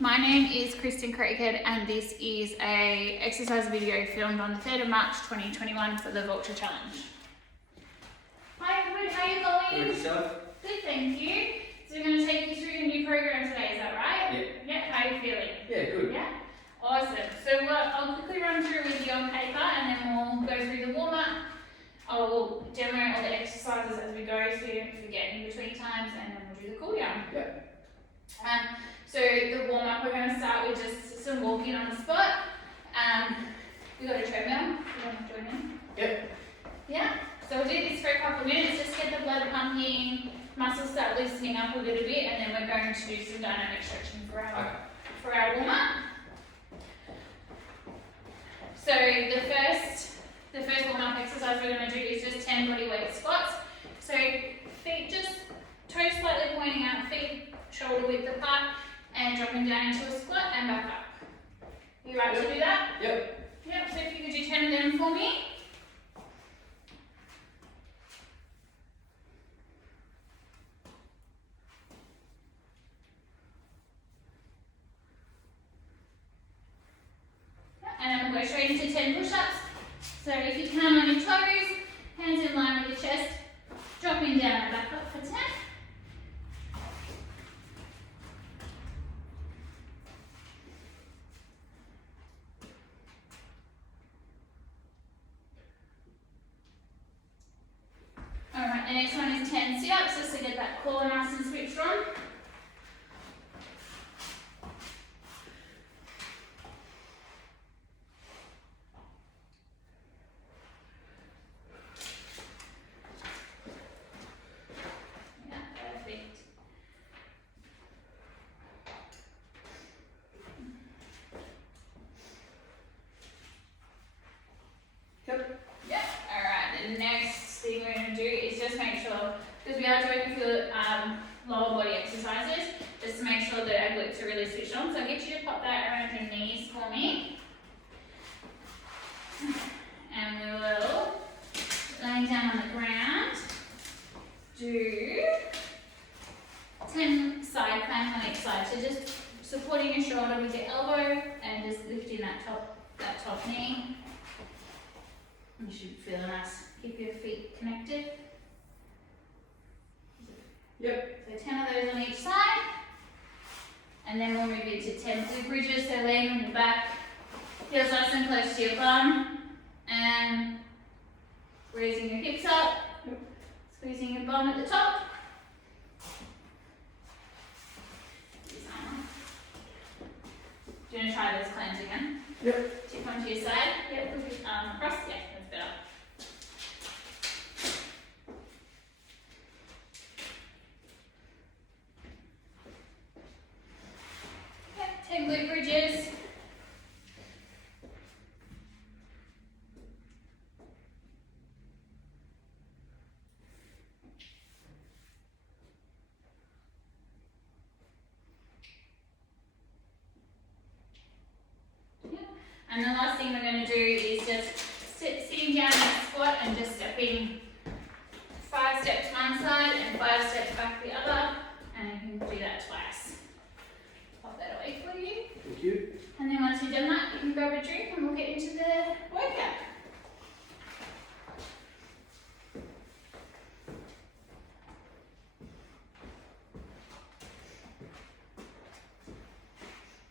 My name is Kristen Craighead and this is a exercise video filmed on the 3rd of March 2021 for the Vulture Challenge. Hi everybody, how are you going? Good yourself? Good, thank you. So we're going to take you through the new program today, is that right? Yeah. Yeah, how are you feeling? Yeah, good. Yeah? Awesome. So I'll quickly run through with you on paper and then we'll go through the warm-up. I'll demo all the exercises as we go so you don't forget in between times, and then we'll do the cool down. Yeah. So the warm-up, we're going to start with just some walking on the spot. We got a treadmill. You want to join in? Yep. Yeah. So we'll do this for a couple of minutes, just get the blood pumping, muscles start loosening up a little bit, and then we're going to do some dynamic stretching for our warm-up. So the first warm-up exercise we're going to do is just 10 body weight squats. So feet just toes slightly pointing out, feet shoulder width apart, and dropping down into a squat and back up. You right to do that? Yep. Yep, so if you could do 10 of them for me. And then we'll go straight into 10 push-ups. So if you can on your toes, hands in line with your chest, dropping down and back up for 10. Alright, the next one is 10 sit-ups, just to get that core nice and switched on. Yeah, perfect. Yep. Yeah, alright, the next thing we're going to do is just make sure, because we are doing a few lower body exercises, just to make sure that our glutes are really switched on. So I'll get you to pop that around your knees for me. And we will, laying down on the ground, do 10 side plank on each side. So just supporting your shoulder with your elbow and just lifting that top knee. You should feel nice. Keep your feet connected. Yep. So 10 of those on each side. And then we'll move into 10 glute bridges. So laying on your back, heels nice and close to your bum. And raising your hips up. Squeezing your bum at the top. Do you want to try those cleanse again? Yep. Tip onto your side. Yep, put your arm across. Yeah, that's better. Yep, 10 glute bridges. And the last thing we're going to do is just sitting down in a squat and just stepping 5 steps one side and 5 steps back the other. And you can do that twice. Pop that away for you. Thank you. And then once you've done that, you can grab a drink and we'll get into the workout.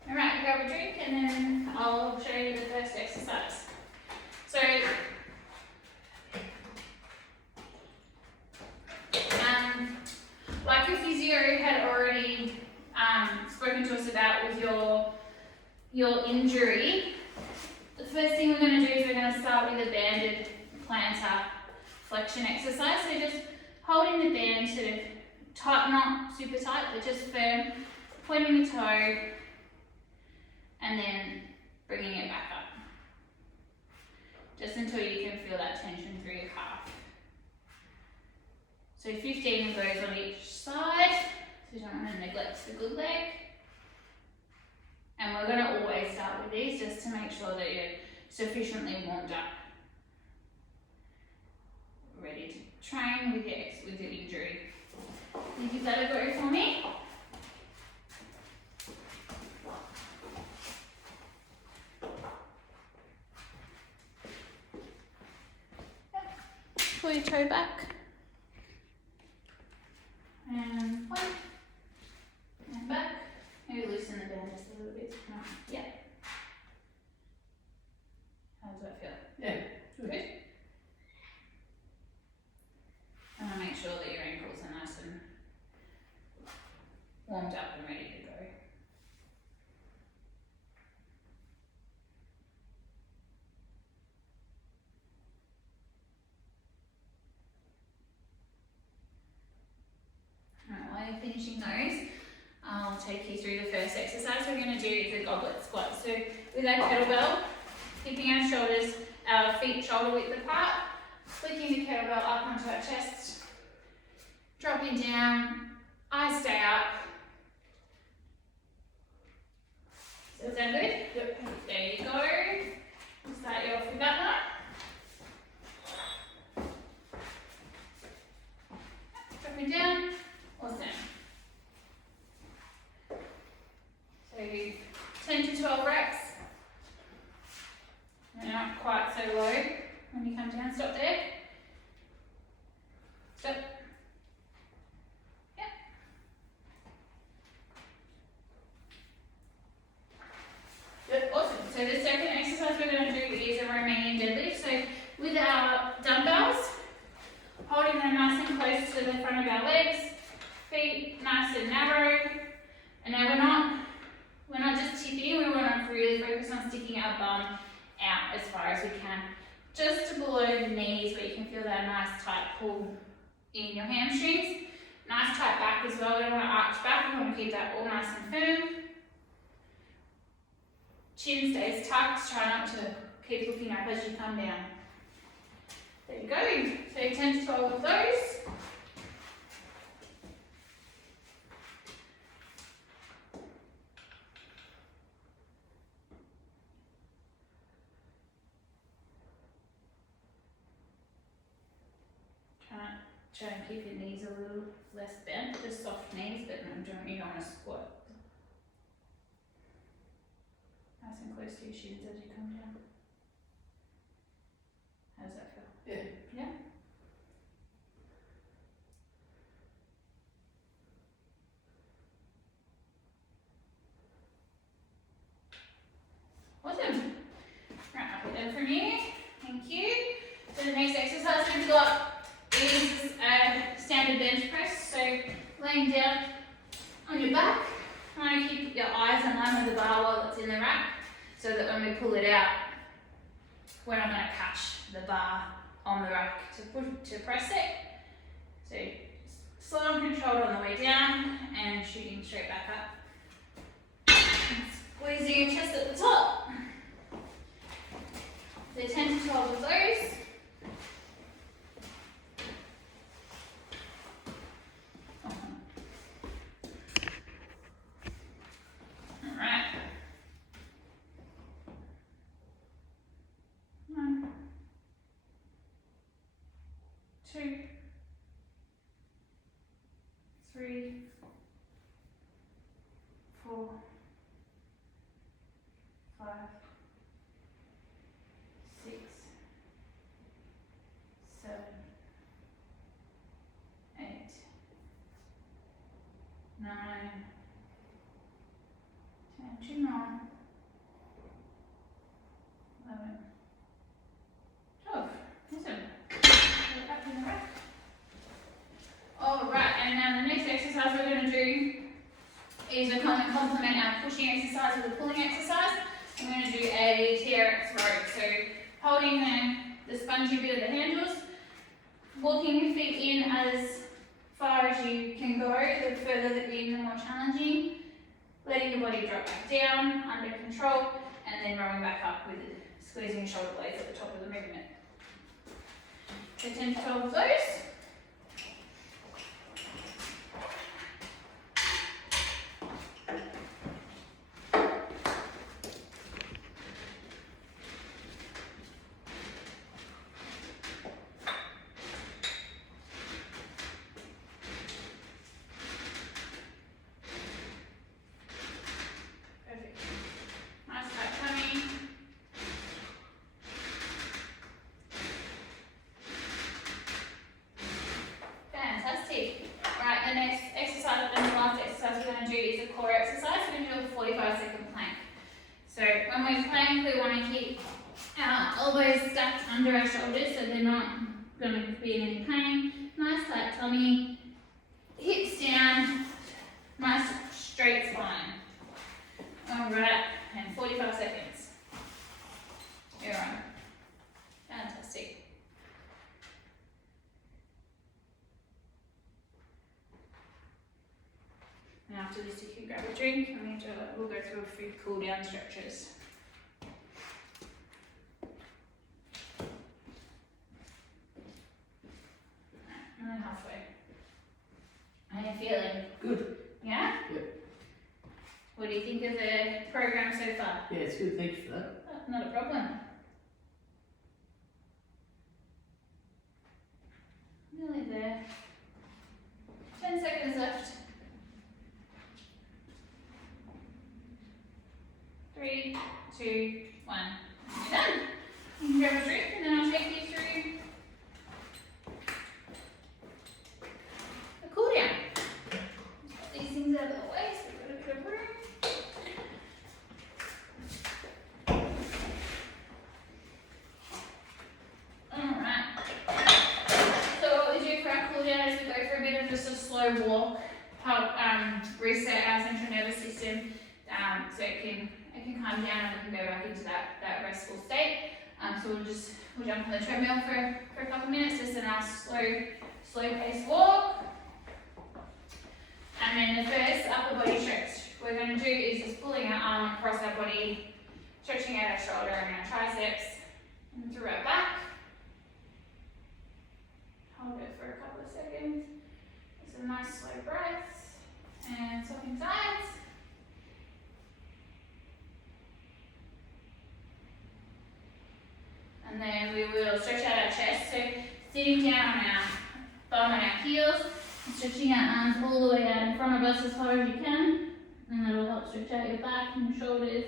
Alright, grab a drink and then I'll show you the first exercise. So, like your physio had already spoken to us about with your injury, the first thing we're going to do is we're going to start with a banded plantar flexion exercise. So just holding the band sort of tight, not super tight, but just firm, pointing the toe, and then bringing it back up. Just until you can feel that tension through your calf. So 15 of those on each side, so you don't want to neglect the good leg. And we're going to always start with these just to make sure that you're sufficiently warmed up. Ready to train with your injury. Can you give that a go for me? your toe back. And one. And back. Maybe loosen the band just a little bit. No. Yeah. How does that feel? Yeah. Good. And I'll make sure that your ankles are nice and warmed up and ready to go. Alright, while you're finishing those, I'll take you through the first exercise we're going to do is a goblet squat. So with our kettlebell, keeping our shoulders, our feet shoulder width apart, flicking the kettlebell up onto our chest, dropping down, eyes stay up. Does that sound good? Yep. There you go. We'll start you off with that one. Dropping down. Awesome. So 10 to 12 reps. They're not quite so low when you come down. Stop there. Stop. Yep. Yep. Awesome. So the second exercise we're going to do is a Romanian deadlift. So with our dumbbells, holding them nice and close to the front of our legs, feet nice and narrow. And now we're not just tipping, we want to really focus on sticking our bum out as far as we can. Just to below the knees where you can feel that nice tight pull in your hamstrings. Nice tight back as well, we don't want to arch back, we want to keep that all nice and firm. Chin stays tucked, try not to keep looking up as you come down. There you go, so 10 to 12 of those. Try and keep your knees a little less bent, just soft knees, but you don't want to squat. Nice and close to your shins as you come down. How does that feel? Yeah. Yeah? Awesome. Right, I'll put that from you. Thank you. So the next exercise we've got is a standard bench press. So laying down on your back, trying to keep your eyes in line with the bar while it's in the rack, so that when we pull it out, we're not going to catch the bar on the rack to press it. So slow and controlled on the way down and shooting straight back up. Squeezing your chest at the top. So 10 to 12 of those. Alright. 1, 2, 3, 4, 5, 6, 7, 8, 9, 10, 2 more, 11, 12. Awesome. Put it back in the rack. Alright, and now the next exercise we're going to do is we're going to complement our pushing exercise with a pulling exercise. I'm going to do a TRX row. So holding the spongy bit of the handles, walking your feet in as far as you can go, the further in the more challenging, letting your body drop back down under control, and then rolling back up with squeezing your shoulder blades at the top of the movement. So 10 to 12 of those. Perfect. Nice tight tummy. your core exercise. We're going to do a 45-second plank. So when we plank, we want to keep our elbows stacked under our shoulders so they're not going to be in any pain. Nice flat tummy, hips down, nice straight spine. Alright, and 45 seconds. You're on. Fantastic. And after this, you can grab a drink and we'll go through a few cool down stretches. And then halfway. How are you feeling? Good. Yeah? Yep. What do you think of the program so far? Yeah, it's good. Thank you for that. Oh, not a problem. Nearly there. 10 seconds left. 3, 2, 1. You're done. You can grab a drink and then I'll take you through a cool down. Get these things out of the way so we've got a bit of room. Alright. So what we do for our cool down is we go for a bit of just a slow walk, help reset our central nervous system so it can calm down and we can go back into that restful state. So we'll jump on the treadmill for a couple of minutes, just a nice slow paced walk. And then the first upper body stretch we're going to do is just pulling our arm across our body, stretching out our shoulder and our triceps, and through our back. Hold it for a couple of seconds. Just a nice slow breath, and swapping sides. And then we will stretch out our chest, so sitting down on our bum on our heels, and stretching our arms all the way out in front of us as far as you can, and that will help stretch out your back and your shoulders.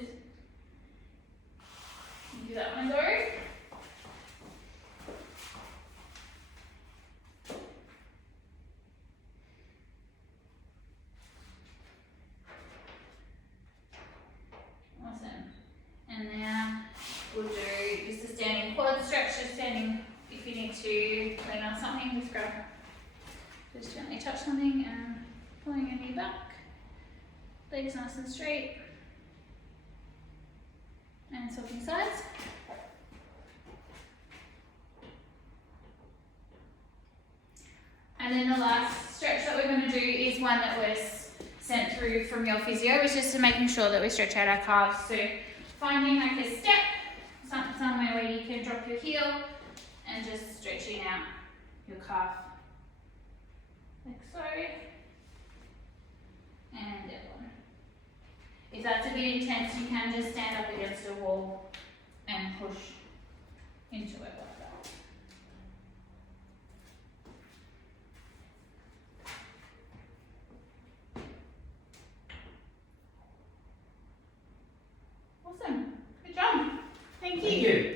You do that one, Dory. Awesome. And now we'll do just a standing quad stretch, just standing if you need to lean on something, just gently touch something and pulling your knee back. Legs nice and straight. And swapping sides. And then the last stretch that we're going to do is one that was sent through from your physio, which is to making sure that we stretch out our calves. So finding like a step, somewhere where you can drop your heel and just stretching out your calf like so, and down. If that's a bit intense, you can just stand up against a wall and push into it like that. Awesome. Good job. Thank you. Thank you.